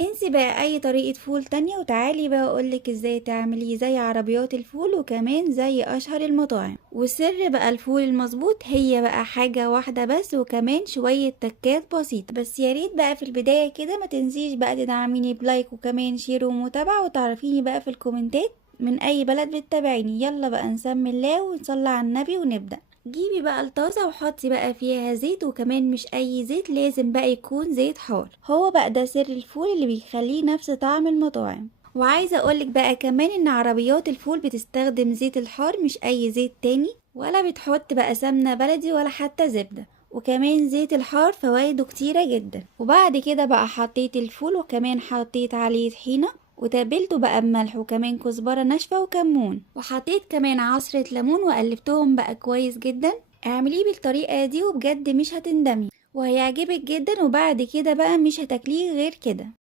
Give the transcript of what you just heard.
انسي بقى اي طريقة فول تانية وتعالي بقى اقولك ازاي تعمليه زي عربيات الفول وكمان زي اشهر المطاعم. وسر بقى الفول المظبوط هي بقى حاجة واحدة بس وكمان شوية تكات بسيطة بس. يا ريت بقى في البداية كده ما تنسيش بقى تدعميني بلايك وكمان شير ومتابعة وتعرفيني بقى في الكومنتات من اي بلد بتتابعيني. يلا بقى نسمي الله ونصلي على النبي ونبدأ. جيبي بقى الطاسة وحطي بقى فيها زيت وكمان مش اي زيت، لازم بقى يكون زيت حار. هو بقى ده سر الفول اللي بيخليه نفس طعم المطاعم. وعايزة اقولك بقى كمان ان عربيات الفول بتستخدم زيت الحار مش اي زيت تاني، ولا بتحط بقى سمنة بلدي ولا حتى زبدة. وكمان زيت الحار فوائده كتيرة جدا. وبعد كده بقى حطيت الفول وكمان حطيت عليه طحينة وتبلته بقى بملح وكمان كزبرة ناشفة وكمون، وحطيت كمان عصرة ليمون وقلبتهم بقى كويس جدا. اعمليه بالطريقة دي وبجد مش هتندمي وهيعجبك جدا، وبعد كده بقى مش هتاكليه غير كده.